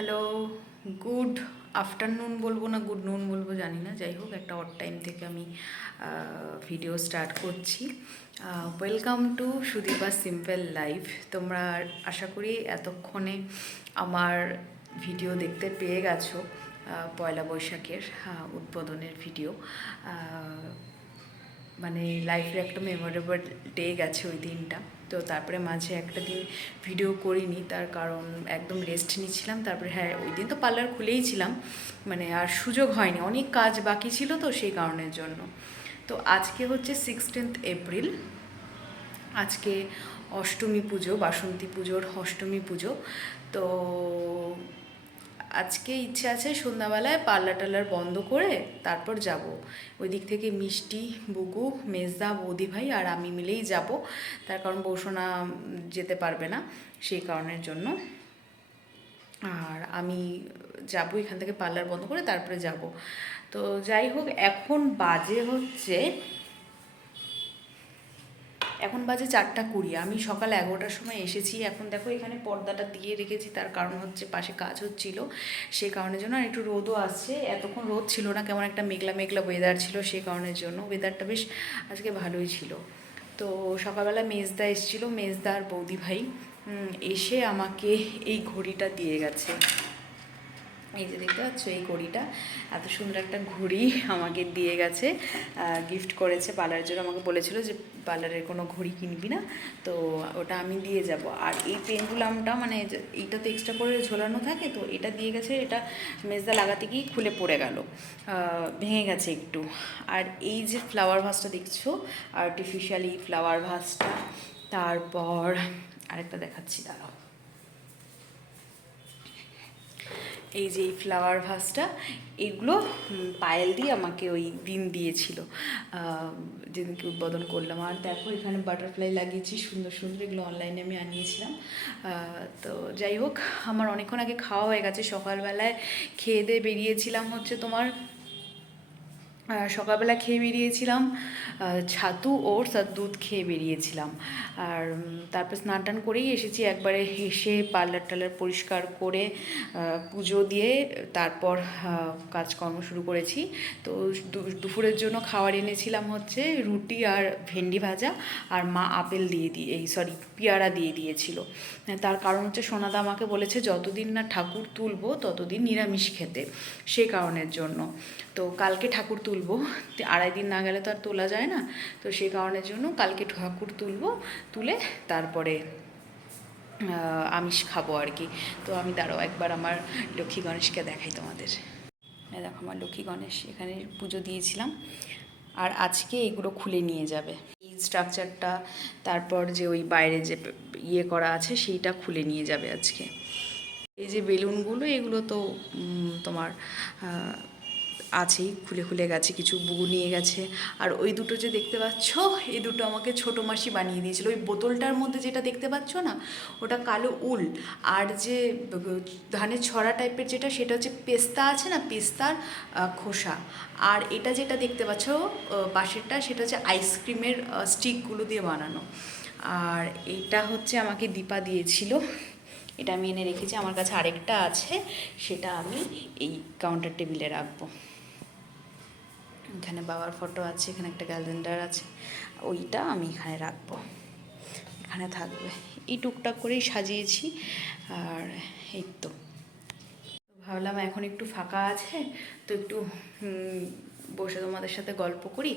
Hello, good afternoon বলবো না good নুন বলবো জানি না, যাই হোক একটা অড টাইম থেকে আমি ভিডিও স্টার্ট করছি। Welcome to Sudipa simple life. তোমরা আশা করি এতক্ষণে আমার ভিডিও দেখতে পেয়ে গেছো। পয়লা বৈশাখের উদ্বোধনের ভিডিও, মানে লাইফের একটা মেমোরেবল ডে গেছে ওই দিনটা। তো তারপরে মাঝে একটা দিন ভিডিও করিনি, তার কারণ একদম রেস্ট নিচ্ছিলাম। তারপরে হ্যাঁ, ওই দিন তো পার্লার খুলেই ছিলাম, মানে আর সুযোগ হয়নি, অনেক কাজ বাকি ছিল তো সেই কারণের জন্য। তো আজকে হচ্ছে 16 এপ্রিল, আজকে অষ্টমী পুজো, বাসন্তী পুজোর অষ্টমী পুজো। তো আজকে ইচ্ছে আছে সন্ধ্যাবেলায় পার্লার টার্লার বন্ধ করে তারপর যাব। ওই দিক থেকে মিষ্টি, বুগু, মেজদা, বৌদি ভাই আর আমি মিলেই যাব, তার কারণ বৌসোনা যেতে পারবে না সেই কারণের জন্য। আর আমি যাব এখান থেকে পার্লার বন্ধ করে তারপরে যাব। তো যাই হোক, এখন বাজে 4:20। আমি সকাল 11টার সময় এসেছি। এখন দেখো এখানে পর্দাটা দিয়ে রেখেছি, তার কারণ হচ্ছে পাশে কাজ হচ্ছিল সেই কারণের জন্য। আর একটু রোদও আসছে, এতক্ষণ রোদ ছিল না, কেমন একটা মেঘলা মেঘলা ওয়েদার ছিল সেই কারণের জন্য। ওয়েদারটা বেশ আজকে ভালোই ছিল। তো সকালবেলা মেজদা এসেছিলো, মেজদা আর বৌদি ভাই এসে আমাকে এই ঘড়িটা দিয়ে গেছে। এই যে দেখতে পাচ্ছ, এই ঘড়িটা, এত সুন্দর একটা ঘড়ি আমাকে দিয়ে গেছে, গিফট করেছে পার্লারের জন্য। আমাকে বলেছিল যে পার্লারের কোনো ঘড়ি কিনবি না, তো ওটা আমি দিয়ে যাব। আর এই পেন্ডুলামটা, মানে এইটা তো এক্সট্রা করে ঝোলানো থাকে, তো এটা দিয়ে গেছে। এটা মেজদা লাগাতে গিয়ে খুলে পড়ে গেল, ভেঙে গেছে একটু। আর এই যে ফ্লাওয়ার ভাসটা দেখছো, আর্টিফিশিয়াল এই ফ্লাওয়ার ভাসটা, তারপর আরেকটা দেখাচ্ছি, দাঁড়াও। এই যে এই ফ্লাওয়ার ভাসটা, এগুলো পায়েল দিয়ে আমাকে ওই দিন দিয়েছিল, যেদিনকে উদ্বোধন করলাম। আর দেখো এখানে বাটারফ্লাই লাগিয়েছি সুন্দর সুন্দর, এগুলো অনলাইনে আমি আনিয়েছিলাম। তো যাই হোক, আমার অনেকক্ষণ আগে খাওয়া হয়ে গেছে। সকালবেলায় খেয়ে দিয়ে বেরিয়েছিলাম হচ্ছে তোমার, সকালবেলা খেয়ে বেরিয়েছিলাম ছাতু ওটস আর দুধ খেয়ে বেরিয়েছিলাম। আর তারপর স্নান টান করেই এসেছি একবারে। এসে পার্লার টার্লার পরিষ্কার করে পুজো দিয়ে তারপর কাজকর্ম শুরু করেছি। তো দুপুরের জন্য খাবার এনেছিলাম হচ্ছে রুটি আর ভেন্ডি ভাজা, আর মা আপেল পেয়ারা দিয়ে দিয়েছিল। তার কারণ হচ্ছে সোনাদা আমাকে বলেছে যতদিন না ঠাকুর তুলবো ততদিন নিরামিষ খেতে, সেই কারণের জন্য। তো কালকে ঠাকুর তুলবো, 2.5 দিন না গেলে তো আর তোলা যায় না, তো সেই কারণের জন্য কালকে ঠাকুর তুলবো, তুলে তারপরে আমিষ খাবো আর কি। তো আমি দাঁড়াও একবার আমার লক্ষ্মী গণেশকে দেখাই তোমাদের। দেখো আমার লক্ষ্মী গণেশ, এখানে পুজো দিয়েছিলাম। আর আজকে এগুলো খুলে নিয়ে যাবে, এই স্ট্রাকচারটা, তারপর যে ওই বাইরে যে ইয়ে করা আছে সেইটা খুলে নিয়ে যাবে আজকে। এই যে বেলুনগুলো, এগুলো তো তোমার আছেই, খুলে খুলে গেছে, কিছু বুগু নিয়ে গেছে। আর ওই দুটো যে দেখতে পাচ্ছ, এই দুটো আমাকে ছোটো মাসি বানিয়ে দিয়েছিল। ওই বোতলটার মধ্যে যেটা দেখতে পাচ্ছ না, ওটা কালো উল। আর যে ধানের ছড়া টাইপের যেটা, সেটা হচ্ছে পেস্তা আছে না, পেস্তার খোসা। আর এটা যেটা দেখতে পাচ্ছ পাশেরটা, সেটা হচ্ছে আইসক্রিমের স্টিকগুলো দিয়ে বানানো। আর এইটা হচ্ছে আমাকে দীপা দিয়েছিল, এটা আমি এনে রেখেছি। আমার কাছে আরেকটা আছে, সেটা আমি এই কাউন্টার টেবিলে রাখবো। এখানে বাবার ফটো আছে, এখানে একটা ক্যালেন্ডার আছে, ওইটা আমি এখানে রাখবো, এখানে থাকবে। এই টুকটাক করেই সাজিয়েছি। আর এই তো ভাবলাম এখন একটু ফাঁকা আছে, তো একটু বসে তোমাদের সাথে গল্প করি।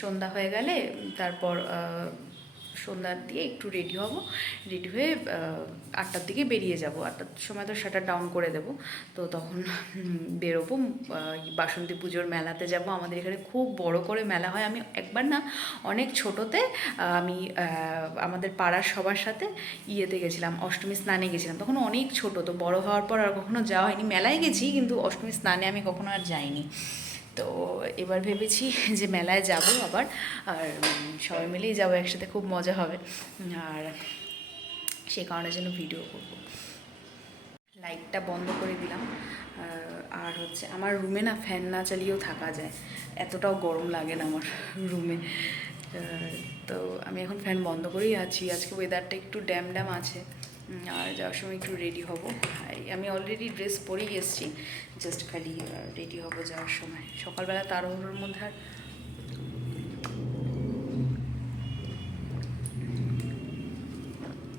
সন্ধ্যা হয়ে গেলে তারপর সন্ধ্যা দিয়ে একটু রেডি হব, রেডি হয়ে 8টার দিকে বেরিয়ে যাব। 8টার সময় তো শাটার ডাউন করে দেব, তো তখন বেরোবো। বাসন্তী পুজোর মেলাতে যাব। আমাদের এখানে খুব বড় করে মেলা হয়। আমি একবার না অনেক ছোটোতে আমি আমাদের পাড়ার সবার সাথে ইয়েতে গেছিলাম, অষ্টমী স্নানে গেছিলাম। তখন অনেক ছোটো, তো বড় হওয়ার পর আর কখনো যাওয়া হয়নি। মেলায় গেছি কিন্তু অষ্টমী স্নানে আমি কখনো আর যাইনি। তো এবার ভেবেছি যে মেলায় যাব আবার, আর সবাই মিলেই যাবো একসাথে, খুব মজা হবে। আর সেই কারণের জন্য ভিডিও করব। লাইটটা বন্ধ করে দিলাম। আর হচ্ছে আমার রুমে না ফ্যান না চালিয়েও থাকা যায়, এতটাও গরম লাগে না আমার রুমে। তো আমি এখন ফ্যান বন্ধ করেই আছি। আজকে ওয়েদারটা একটু ড্যাম আছে, আর যাওয়ার সময় একটু রেডি হব। আমি অলরেডি ড্রেস পরেই এসেছি, জাস্ট খালি রেডি হব যাওয়ার সময়। সকালবেলা তাড়াহুড়োর মধ্যে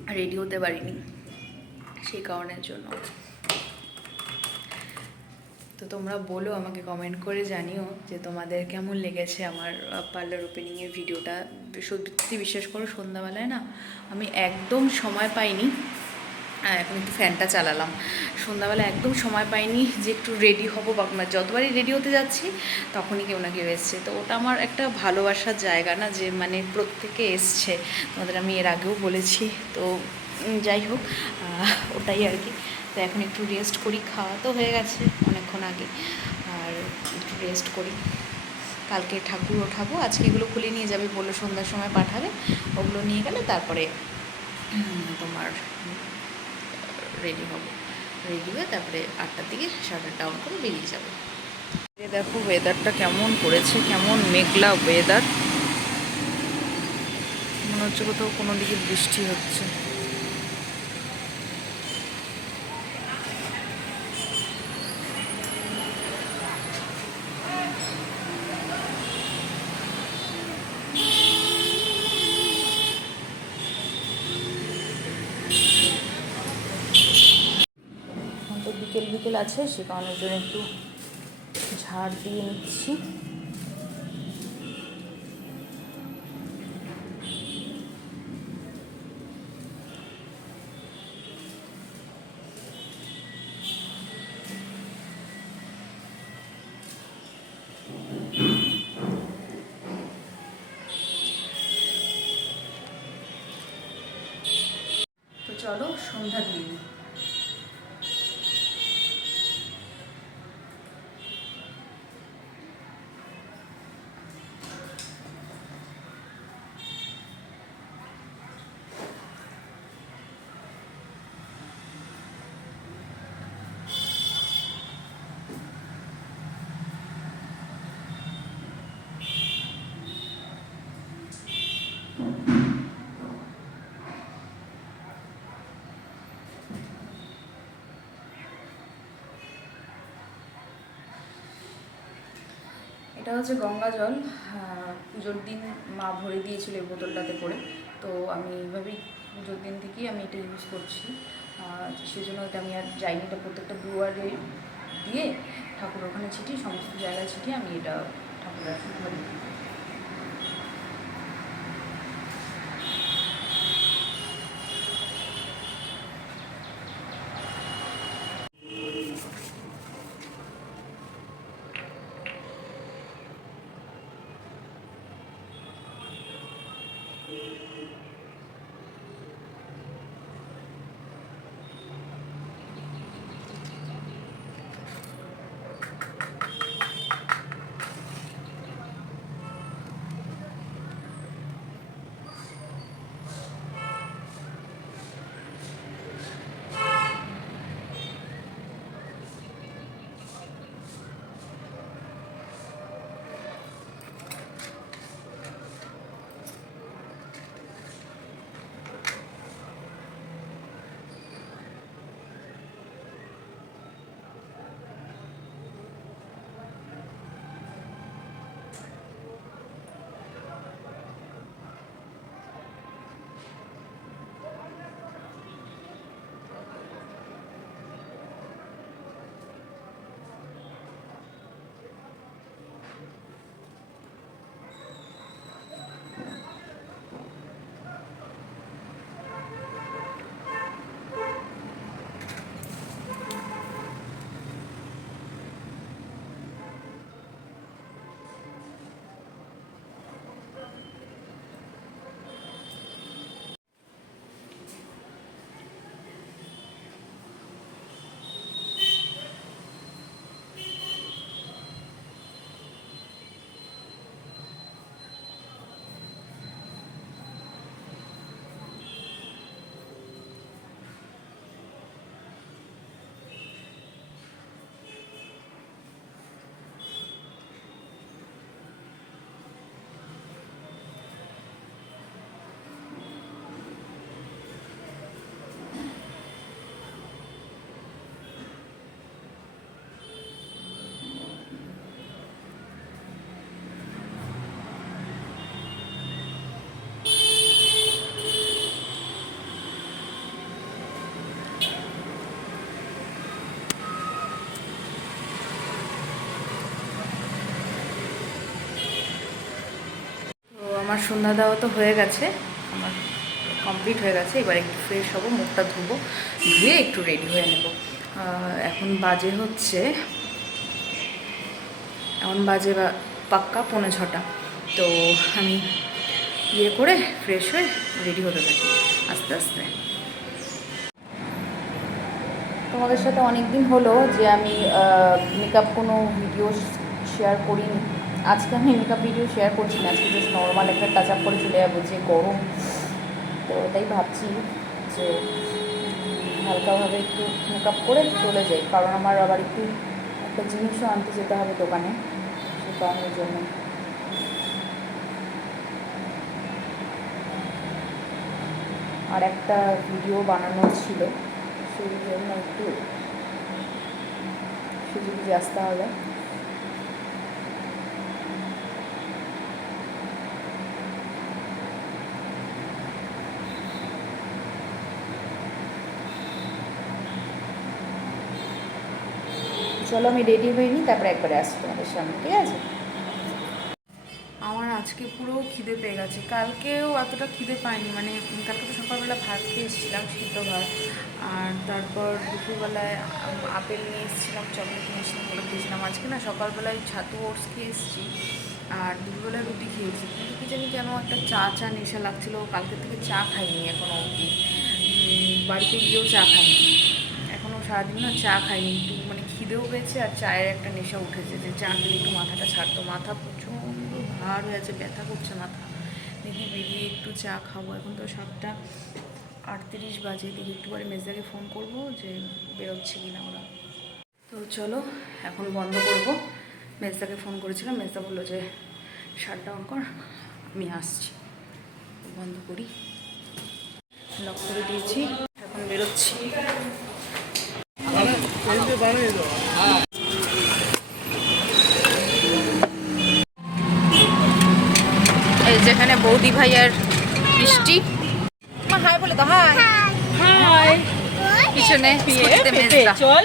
আর রেডি হতে পারিনি, সেই কারণের জন্য। তো তোমরা বলো, আমাকে কমেন্ট করে জানিও যে তোমাদের কেমন লেগেছে আমার পার্লার ওপেনিংয়ের ভিডিওটা। সত্যি বিশ্বাস করো, সন্ধ্যাবেলায় না আমি একদম সময় পাইনি। এখন একটু ফ্যানটা চালালাম। সন্ধ্যাবেলা একদম সময় পাইনি যে একটু রেডি হবো, বা যতবারই রেডি হতে যাচ্ছি তখনই কেউ না কেউ এসছে। তো ওটা আমার একটা ভালোবাসার জায়গা না, যে মানে প্রত্যেকে এসছে, তোমাদের আমি এর আগেও বলেছি। তো যাই হোক, ওটাই আর কি। তো এখন একটু রেস্ট করি, খাওয়া তো হয়ে গেছে অনেকক্ষণ আগে, আর একটু রেস্ট করি। কালকে ঠাকুর ওঠাবো, আজকে এগুলো খুলে নিয়ে যাবে বললো, সন্ধ্যার সময় পাঠাবে। ওগুলো নিয়ে গেলে তারপরে তোমার রেডি হব। রেডি হয়ে তারপরে 8টার দিকে শাটার ডাউন করে বেরিয়ে যাবো। দেখো ওয়েদারটা কেমন করেছে, কেমন মেঘলা ওয়েদার, মনে হচ্ছে কোথাও কোনো দিকে বৃষ্টি হচ্ছে। তো বিকেল বিকেল আছে, সে কারণের জন্য একটু ঝাড় দিয়ে নিচ্ছি। তো চলো সন্ধ্যা দিয়ে নিই। এটা হচ্ছে গঙ্গা জল, পুজোর দিন মা ভরে দিয়েছিল এই বোতলটাতে করে। তো আমি এইভাবেই পুজোর দিন থেকেই আমি এটা ইউজ করছি। সেই জন্য এটা আমি আর যাইনি, এটা প্রত্যেকটা দুয়ারে দিয়ে ঠাকুর ওখানে ছিটিয়ে, সমস্ত জায়গায় ছিটিয়ে আমি এটা ঠাকুরের ঘরে দিই। আমার সন্ধ্যা দেওয়া তো হয়ে গেছে, আমার কমপ্লিট হয়ে গেছে। এবার একটু ফ্রেশ হবো, মুখটা ধুবো, ধুয়ে একটু রেডি হয়ে নেব। এখন বাজে পাক্কা 5:45। তো আমি ইয়ে করে ফ্রেশ হয়ে রেডি হতে থাকি আস্তে আস্তে। তোমাদের সাথে অনেক দিন হলো যে আমি মেকআপ কোনো ভিডিও শেয়ার করিনি। আজকে আমি মেকআপ ভিডিও শেয়ার করছি না, আজকে জাস্ট নর্মাল একটা টাচ আপ করে চলে যাবো, যে গরম। তো তাই ভাবছি যে হালকাভাবে একটু মেকআপ করে চলে যাই, কারণ আমার আবার একটু একটা জিনিসও আনতে যেতে হবে দোকানে, সে কারণের জন্য। আর একটা ভিডিও বানানো ছিল, সেই জন্য একটু সুযোগ আসতে হবে। চলো আমি রেডি হয়ে নিই, তারপরে একবারে আসছি তোমাদের সামনে, ঠিক আছে? আমার আজকে পুরো খিদে পেয়ে গেছে, কালকেও এতটা খিদে পাইনি। মানে কালকে তো সকালবেলা ভাত খেয়ে এসেছিলাম, সিদ্ধ ভাত, আর তারপর দুপুরবেলায় আপেল নিয়ে এসেছিলাম, চকলেট নিয়ে এসেছিলাম, ওগুলো খেয়েছিলাম। আজকে না সকালবেলায় ছাতু ওটস খেয়ে এসেছি, আর দুপুরবেলায় রুটি খেয়েছি। কিন্তু কী জানি কেন একটা চা নেশা লাগছিলো, কালকে থেকে চা খাইনি এখনও অবধি, বাড়িতে গিয়েও চা খাইনি এখনও, সারাদিন না চা খাইনি। একটু মানে খিদেও পেয়েছে, আর চায়ের একটা নেশা উঠেছে, যে চা খেলে একটু মাথাটা ছাড়তো। মাথা প্রচণ্ড ভার হয়ে আছে, ব্যথা করছে মাথা। দেখি বেরিয়ে একটু চা খাবো। এখন তো 7:38 বাজে, দেখি একটু পরে মেজদাকে ফোন করবো যে বেরোচ্ছে কি না ওরা। তো চলো এখন বন্ধ করবো। মেজদাকে ফোন করেছিলাম, মেজদা বললো যে শাট ডাউন কর, আমি আসছি। বন্ধ করি, লক করে দিয়েছি, এখন বেরোচ্ছি। এই যেখানে বৌদি ভাই আর বৃষ্টি, হাই বলে তো, হাই হাই, পিছনে চল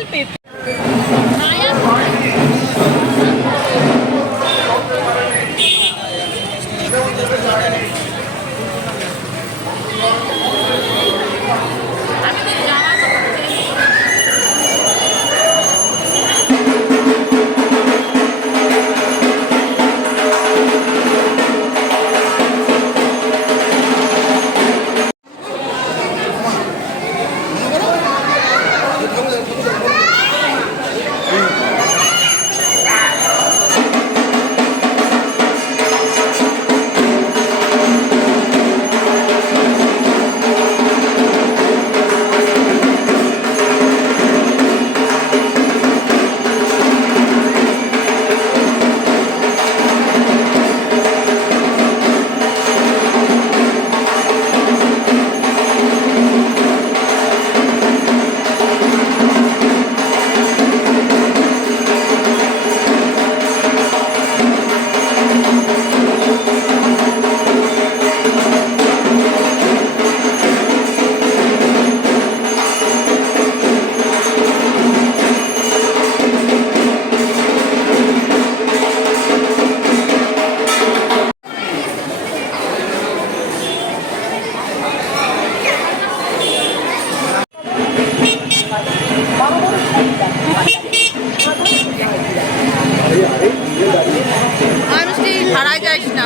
হারাই যাইস না।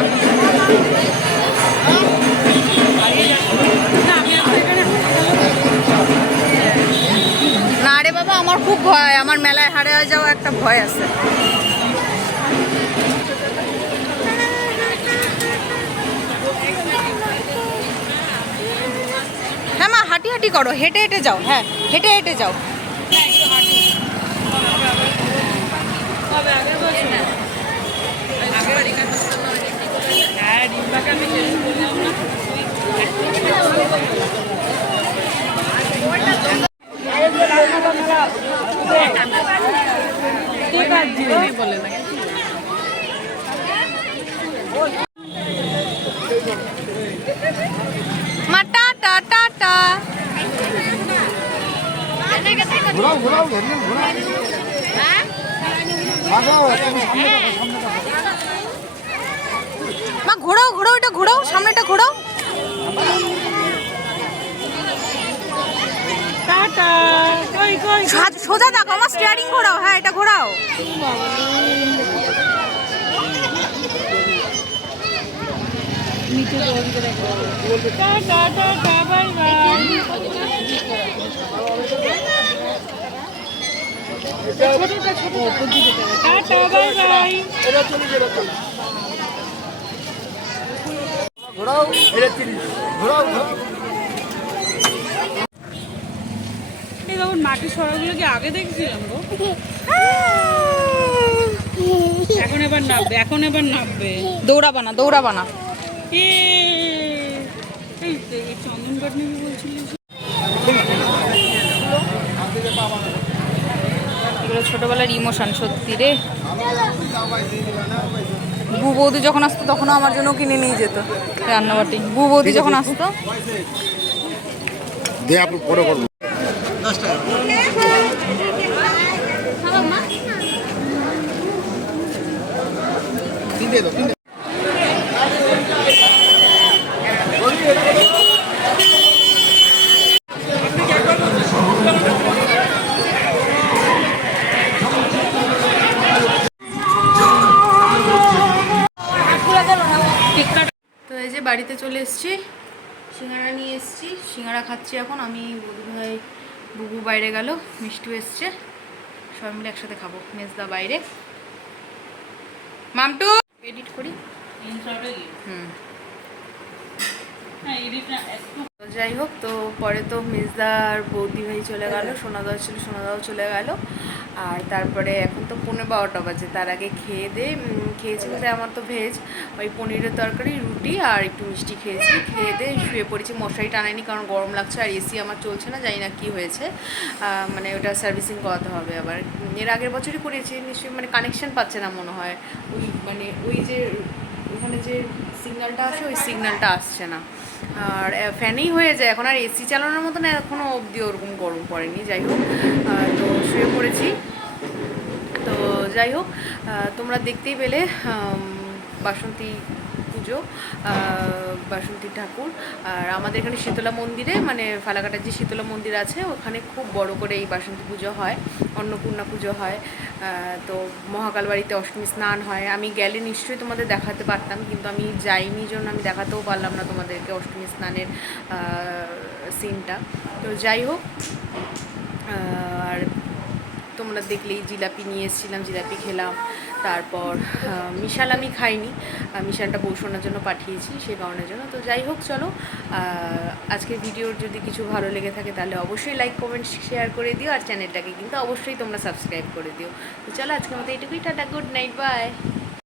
না রে বাবা, আমার খুব ভয়, আমার মেলায় হারিয়ে যাওয়া একটা ভয় আছে। হ্যাঁ মা, হাঁটি হাঁটি করো, হেঁটে হেঁটে যাও, হ্যাঁ হেঁটে হেঁটে যাও। মা টাটা টাটা। ঘোরাও ঘোরাও ঘোরাও। হ্যাঁ? মা ঘোরাও ঘোরাও, এটা ঘোরাও, সামনেটা ঘোরাও। টাটা। কই কই সোজা দেখো, আমার স্টিয়ারিং ঘোরাও। হ্যাঁ, এটা ঘোরাও। নিচে দৌড়তে দেখো। Tata tata bye bye. ছোটটা ছোট ওপর দিকে টাটা বাই বাই। ঘোরাও, এটা চিনি ঘোরাও ঘোরাও। এই বাবুর মাটির সরাগুলো কি আগে দেখছিলাম গো? এখন এবার নামবে, এখন এবার নামবে। দৌড়াবা না, দৌড়াবা না। এ, এই তো, এই চন্দন কাঠ নাকি বলছিলিস? এগুলো ছোটবেলার ইমোশন, সত্যি রে। বু বৌদি যখন আসতো তখনও আমার জন্য কিনে নিয়ে যেত রান্নাবাটি। বু বৌদি যখন আসতো। দিয়ে আপনি পরে করবো। তিনটে দাও, তিনটে। তো এই যে বাড়িতে চলে এসেছি, সিঙ্গারা নিয়ে এসেছি, সিঙ্গারা খাচ্ছি এখন আমি। বোধহয় বুবু বাইরে গেল, মিষ্টিও এসছে, সবাই মিলে একসাথে খাবো। মেজদা বাইরে। মামটু এডিট করি। হুম। তো যাই হোক, তো পরে তো মেজদা আর বৌদি ভাই চলে গেল, সোনাদাও ছিল, সোনাদাও চলে গেল। আর তারপরে এখন তো 11:15 বাজে। তার আগে খেয়ে দিয়ে খেয়েছি বলতে আমার তো ভেজ, ওই পনিরের তরকারি, রুটি আর একটু মিষ্টি খেয়েছি। খেয়ে দিয়ে শুয়ে পড়েছি, মশারি টানাইনি কারণ গরম লাগছে, আর এসি আমার চলছে না, জানি না কী হয়েছে। মানে ওটা সার্ভিসিং করাতে হবে আবার। এর আগের বছরই করেছি নিশ্চয়ই, মানে কানেকশান পাচ্ছে না মনে হয়। ওই মানে ওই যে ওখানে যে সিগন্যালটা আসে, ওই সিগন্যালটা আসছে না। আর ফ্যানেই হয়ে যায় এখন, আর এসি চালানোর মতো না, এখনও অবধি ওরকম গরম পড়েনি। যাই হোক, তো শুয়ে পড়েছি। তো যাই হোক, তোমরা দেখতেই পেলে বাসন্তী পুজো, বাসন্তী ঠাকুর। আর আমাদের এখানে শীতলা মন্দিরে, মানে ফালাকাটার যে শীতলা মন্দির আছে, ওখানে খুব বড় করে এই বাসন্তী পুজো হয়, অন্নপূর্ণা পুজো হয়। তো মহাকাল বাড়িতে অষ্টমী স্নান হয়। আমি গেলে নিশ্চয়ই তোমাদের দেখাতে পারতাম, কিন্তু আমি যাইনি জন্য আমি দেখাতেও পারলাম না তোমাদেরকে অষ্টমী স্নানের সিনটা। তো যাই হোক, আর তোমরা দেখলেই জিলাপি নিয়ে এসেছিলাম, জিলাপি খেলাম। তারপর মিশাল আমি খাইনি, মিশালটা বৌসোনার জন্য পাঠিয়েছি, সেই কারণের জন্য। তো যাই হোক, চলো, আজকের ভিডিওর যদি কিছু ভালো লেগে থাকে তাহলে অবশ্যই লাইক কমেন্ট শেয়ার করে দিও, আর চ্যানেলটাকে কিন্তু অবশ্যই তোমরা সাবস্ক্রাইব করে দিও। তো চলো, আজকের মতো এইটুকুই, টাটা, গুড নাইট, বাই।